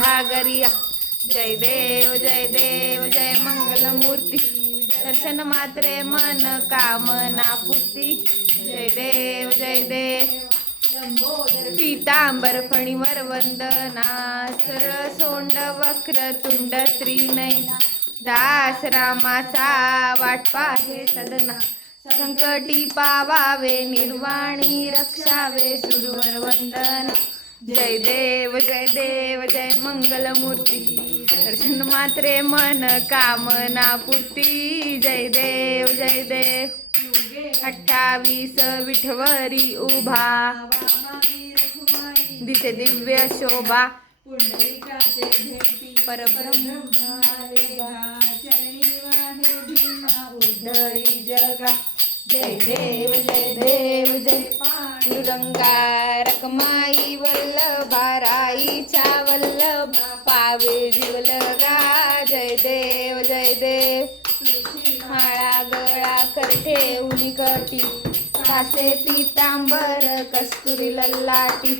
घागरिया। जय देव जय देव जय मंगलमूर्ती, दर्शन मात्रे मन कामना पूर्ती। जय देव जय देव। पीतांबर फणीवर वंदना, सरळ सोंड वक्रतुंड त्रिनयना। दास रामाचा वाट पाहे सदना, संकटी पावावे निर्वाणी, रक्षावे सुरवर वंदना। जय देव जय मंगलमूर्ती, दर्शन मात्रे मन कामना पूर्ती। जय देव जय देव। 28 विठवरी उभा, दिसे दिव्य शोभा। परब्रह्म उद्धरी जगा। जय देव जय पांडुरंगा, रखमाई वल्लभा, राईच्या वल्लभा, पावे जीवलगा। जय देव जय देव। माळा गळा करठे उनी कटी, कासे पीतांबर कस्तुरी ललाटी।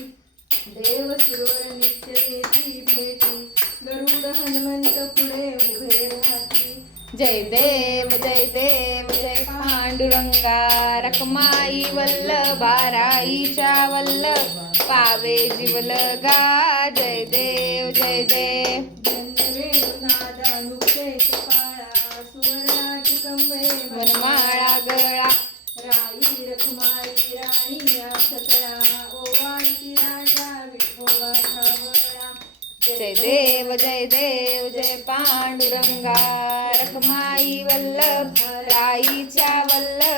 देव सुरवर नित्य येती भेटी, गरुड हनुमंत पुढे उभे राहती। जय देव जय पांडुरंगा, रखमाई वल्लभा, राईच्या वल्लभा, पावे जीवलगा। जय देव जय देव। वनमाळा गळा, राई रखमाई राणी या सकळा, ओवाळती राजा विठोबा ठावळा। जय देव जय पांडुरंगा, रखमाई वल्लभ, राईच्या वल्लभ,